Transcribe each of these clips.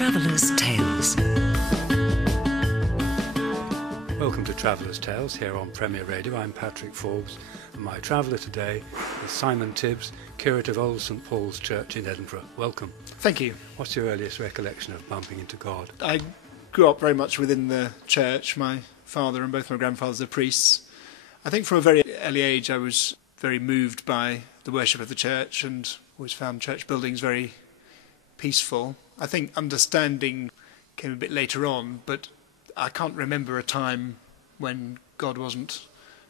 Traveller's Tales. Welcome to Traveller's Tales here on Premier Radio. I'm Patrick Forbes, and my traveller today is Simon Tibbs, curate of Old St Paul's Church in Edinburgh. Welcome. Thank you. What's your earliest recollection of bumping into God? I grew up very much within the church. My father and both my grandfathers are priests. I think from a very early age I was very moved by the worship of the church and always found church buildings very peaceful. I think understanding came a bit later on, but I can't remember a time when God wasn't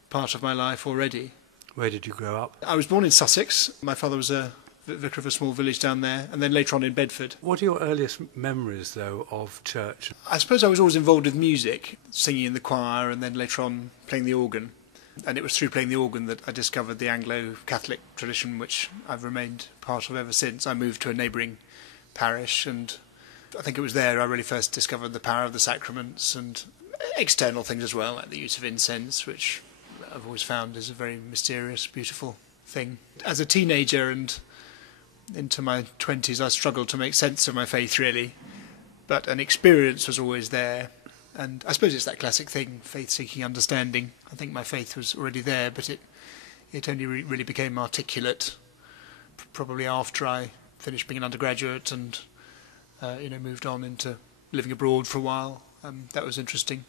part of my life already. Where did you grow up? I was born in Sussex. My father was a vicar of a small village down there, and then later on in Bedford. What are your earliest memories, though, of church? I suppose I was always involved with music, singing in the choir, and then later on playing the organ. And it was through playing the organ that I discovered the Anglo-Catholic tradition, which I've remained part of ever since. I moved to a neighbouring parish, and I think it was there I really first discovered the power of the sacraments and external things as well, like the use of incense, which I've always found is a very mysterious, beautiful thing. As a teenager and into my 20s, I struggled to make sense of my faith, really, but an experience was always there. And I suppose it's that classic thing, faith-seeking understanding. I think my faith was already there, but it only really became articulate probably after I finished being an undergraduate and moved on into living abroad for a while. That was interesting.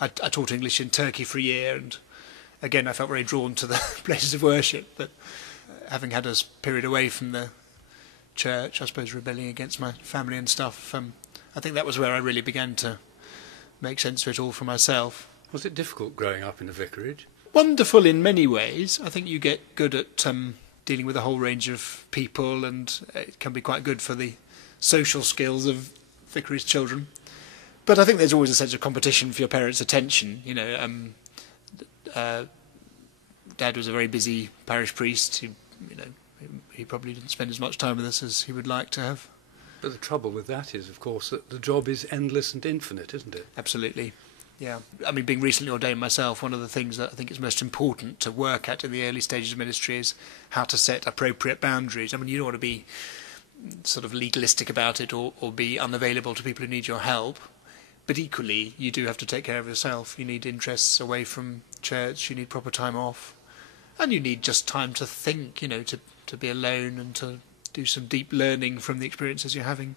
I taught English in Turkey for a year, and again I felt very drawn to the places of worship, but having had a period away from the church, I suppose rebelling against my family and stuff, I think that was where I really began to make sense of it all for myself. Was it difficult growing up in a vicarage? Wonderful in many ways. I think you get good at dealing with a whole range of people, and it can be quite good for the social skills of vicarage children. But I think there's always a sense of competition for your parents' attention. Dad was a very busy parish priest. He probably didn't spend as much time with us as he would like to have. But the trouble with that is, of course, that the job is endless and infinite, isn't it? Absolutely, yeah. I mean, being recently ordained myself, one of the things that I think is most important to work at in the early stages of ministry is how to set appropriate boundaries. I mean, you don't want to be sort of legalistic about it or be unavailable to people who need your help, but equally, you do have to take care of yourself. You need interests away from church, you need proper time off, and you need just time to think, to be alone and to do some deep learning from the experiences you're having.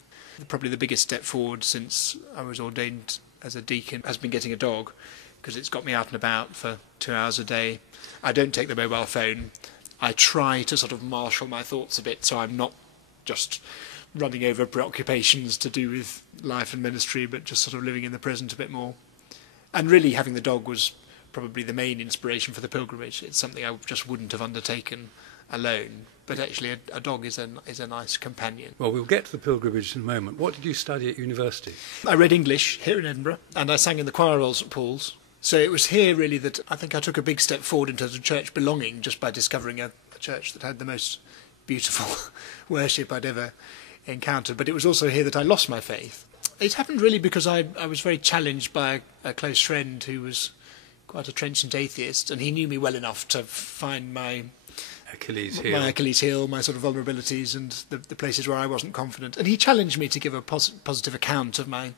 Probably the biggest step forward since I was ordained as a deacon has been getting a dog, because it's got me out and about for 2 hours a day. I don't take the mobile phone. I try to sort of marshal my thoughts a bit so I'm not just running over preoccupations to do with life and ministry, but just sort of living in the present a bit more. And really having the dog was probably the main inspiration for the pilgrimage. It's something I just wouldn't have undertaken alone, but actually a dog is a nice companion. Well, we'll get to the pilgrimage in a moment. What did you study at university? I read English here in Edinburgh, and I sang in the choir of Old St Paul's. So it was here really that I think I took a big step forward in terms of church belonging, just by discovering a church that had the most beautiful worship I'd ever encountered. But it was also here that I lost my faith. It happened really because I was very challenged by a close friend who was quite a trenchant atheist, and he knew me well enough to find my Achilles heel, my sort of vulnerabilities and the places where I wasn't confident. And he challenged me to give a positive account of my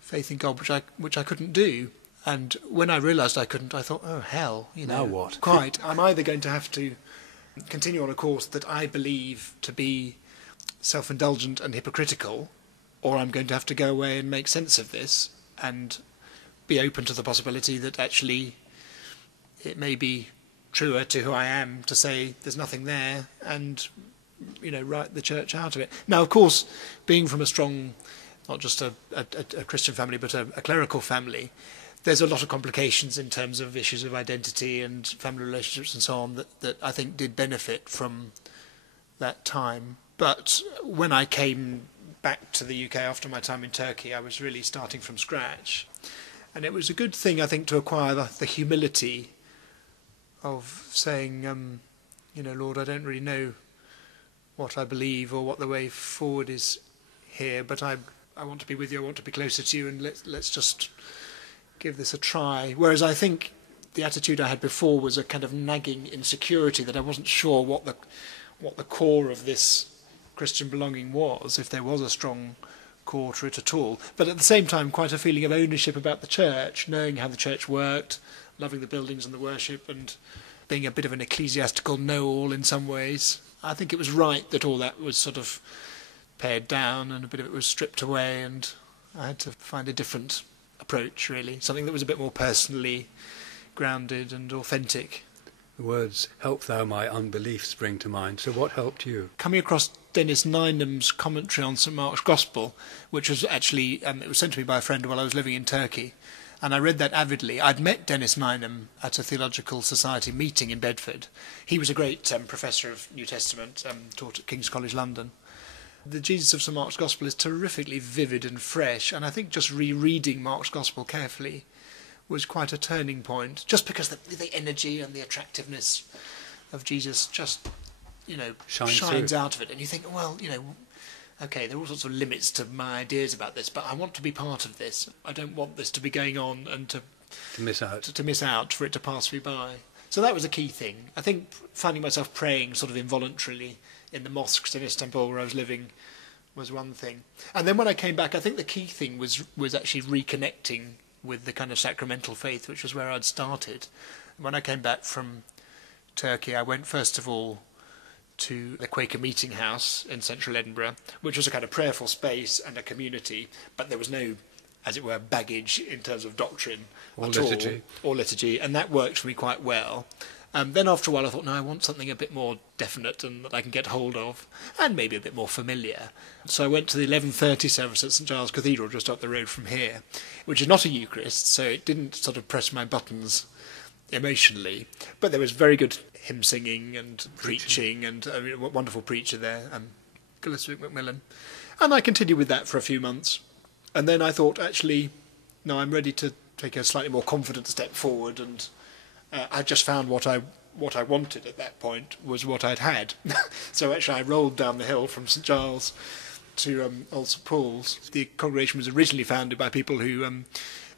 faith in God, which I couldn't do. And when I realised I couldn't, I thought, oh, hell, Now what? Quite. I'm either going to have to continue on a course that I believe to be self-indulgent and hypocritical, or I'm going to have to go away and make sense of this and be open to the possibility that actually it may be truer to who I am to say there's nothing there and, write the church out of it. Now, of course, being from a strong, not just a Christian family, but a clerical family, there's a lot of complications in terms of issues of identity and family relationships and so on that I think did benefit from that time. But when I came back to the UK after my time in Turkey, I was really starting from scratch. And it was a good thing, I think, to acquire the humility of saying, Lord, I don't really know what I believe or what the way forward is here, but I want to be with you, I want to be closer to you, and let's just give this a try. Whereas I think the attitude I had before was a kind of nagging insecurity that I wasn't sure what the core of this Christian belonging was, if there was a strong quarter it at all. But at the same time, quite a feeling of ownership about the church, knowing how the church worked, loving the buildings and the worship, and being a bit of an ecclesiastical know-all in some ways. I think it was right that all that was sort of pared down and a bit of it was stripped away, and I had to find a different approach, really, something that was a bit more personally grounded and authentic. The words, "Help thou my unbelief," spring to mind. So what helped you? Coming across Dennis Ninam's commentary on St Mark's Gospel, which was actually, it was sent to me by a friend while I was living in Turkey, and I read that avidly. I'd met Dennis Ninam at a Theological Society meeting in Bedford. He was a great professor of New Testament, taught at King's College London. The Jesus of St Mark's Gospel is terrifically vivid and fresh, and I think just rereading Mark's Gospel carefully was quite a turning point, just because the energy and the attractiveness of Jesus just, shines out of it. And you think, well, okay, there are all sorts of limits to my ideas about this, but I want to be part of this. I don't want this to be going on and to miss out. To miss out, for it to pass me by. So that was a key thing. I think finding myself praying sort of involuntarily in the mosques in Istanbul where I was living was one thing. And then when I came back, I think the key thing was actually reconnecting with the kind of sacramental faith, which was where I'd started. When I came back from Turkey, I went first of all to the Quaker Meeting House in central Edinburgh, which was a kind of prayerful space and a community, but there was no, as it were, baggage in terms of doctrine or liturgy, and that worked for me quite well. Then after a while I thought, no, I want something a bit more definite and that I can get hold of, and maybe a bit more familiar. So I went to the 11:30 service at St Giles Cathedral, just up the road from here, which is not a Eucharist, so it didn't sort of press my buttons emotionally, but there was very good hymn singing and preaching and a wonderful preacher there, Gillespie Macmillan. And I continued with that for a few months. And then I thought, actually, no, I'm ready to take a slightly more confident step forward, and I just found what I wanted at that point was what I'd had. So actually I rolled down the hill from St Giles to Old St Paul's. The congregation was originally founded by people who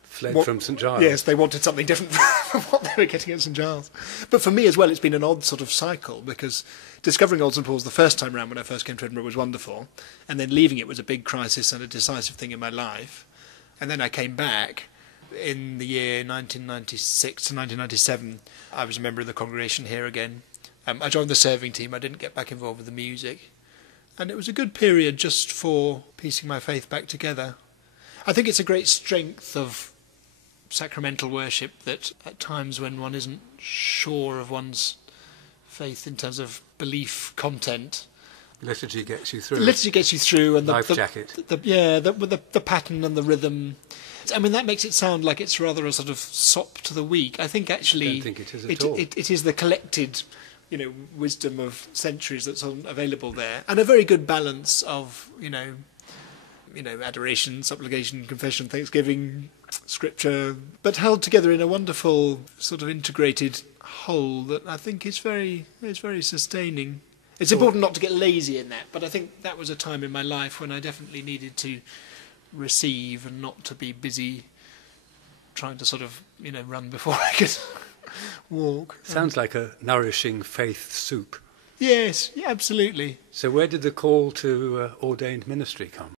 fled from St Giles. Yes, they wanted something different from what they were getting at St Giles. But for me as well, it's been an odd sort of cycle, because discovering Old St Paul's the first time round when I first came to Edinburgh was wonderful, and then leaving it was a big crisis and a decisive thing in my life. And then I came back in the year 1996 to 1997. I was a member of the congregation here again. I joined the serving team. I didn't get back involved with the music. And it was a good period just for piecing my faith back together. I think it's a great strength of sacramental worship that at times when one isn't sure of one's faith in terms of belief content, liturgy gets you through. Liturgy gets you through, and life jacket. The pattern and the rhythm. I mean, that makes it sound like it's rather a sort of sop to the weak. I think actually, I don't think it is at all. It is the collected, wisdom of centuries that's available there, and a very good balance of, adoration, supplication, confession, thanksgiving, scripture, but held together in a wonderful sort of integrated whole that I think is very sustaining. It's important not to get lazy in that, but I think that was a time in my life when I definitely needed to receive and not to be busy trying to sort of, run before I could walk. Sounds like a nourishing faith soup. Yes, yeah, absolutely. So where did the call to ordained ministry come?